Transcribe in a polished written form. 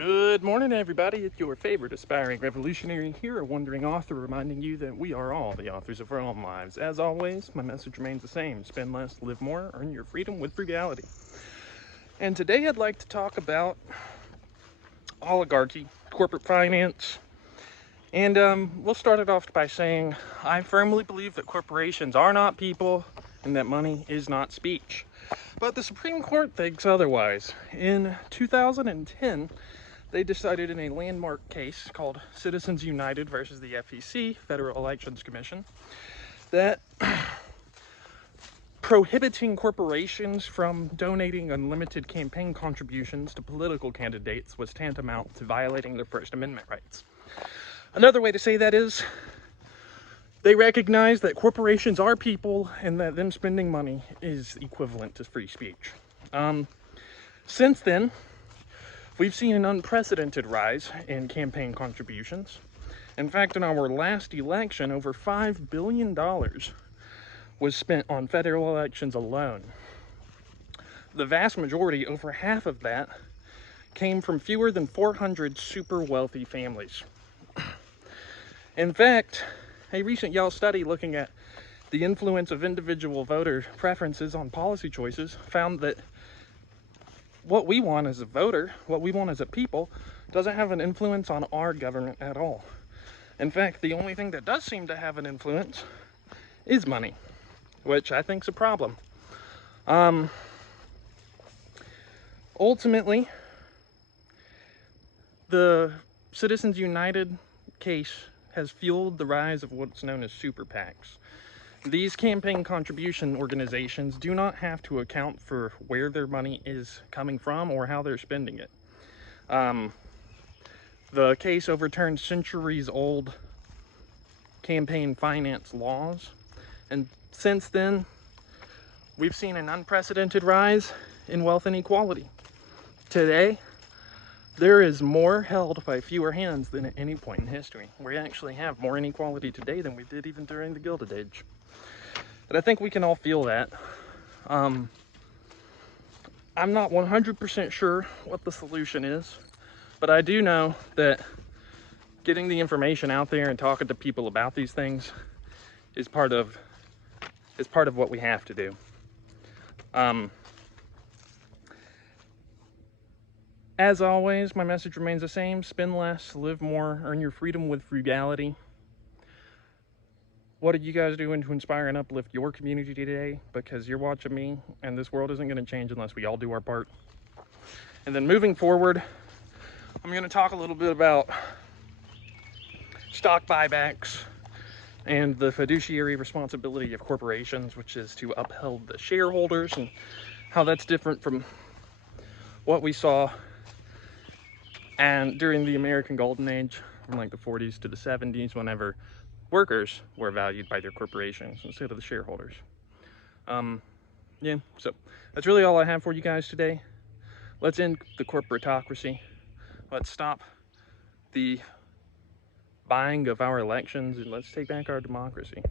Good morning, everybody. It's your favorite aspiring revolutionary here, a wandering author, reminding you that we are all the authors of our own lives. As always, my message remains the same: spend less, live more, earn your freedom with frugality. And today I'd like to talk about oligarchy, corporate finance, and we'll start it off by saying I firmly believe that corporations are not people and that money is not speech. But the Supreme Court thinks otherwise. In 2010, they decided in a landmark case called Citizens United versus the FEC, Federal Elections Commission, that prohibiting corporations from donating unlimited campaign contributions to political candidates was tantamount to violating their First Amendment rights. Another way to say that is they recognize that corporations are people and that them spending money is equivalent to free speech. Since then, we've seen an unprecedented rise in campaign contributions. In fact, in our last election, over $5 billion was spent on federal elections alone. The vast majority, over half of that, came from fewer than 400 super wealthy families. In fact, a recent Yale study looking at the influence of individual voter preferences on policy choices found that what we want as a voter, what we want as a people, doesn't have an influence on our government at all. In fact, the only thing that does seem to have an influence is money, which I think is a problem. Ultimately, the Citizens United case has fueled the rise of what's known as super PACs. These campaign contribution organizations do not have to account for where their money is coming from or how they're spending it. The case overturned centuries-old campaign finance laws, and since then, we've seen an unprecedented rise in wealth inequality. Today, there is more held by fewer hands than at any point in history. We actually have more inequality today than we did even during the Gilded Age. But I think we can all feel that. I'm not 100% sure what the solution is, but I do know that getting the information out there and talking to people about these things is part of what we have to do. As always, my message remains the same: spend less, live more, earn your freedom with frugality. What are you guys doing to inspire and uplift your community today? Because you're watching me, and this world isn't going to change unless we all do our part. And then moving forward, I'm going to talk a little bit about stock buybacks and the fiduciary responsibility of corporations, which is to uphold the shareholders, and how that's different from what we saw and during the American Golden Age, from like the 40s to the 70s, whenever workers were valued by their corporations instead of the shareholders. So that's really all I have for you guys today. Let's end the corporatocracy. Let's stop the buying of our elections, and let's take back our democracy.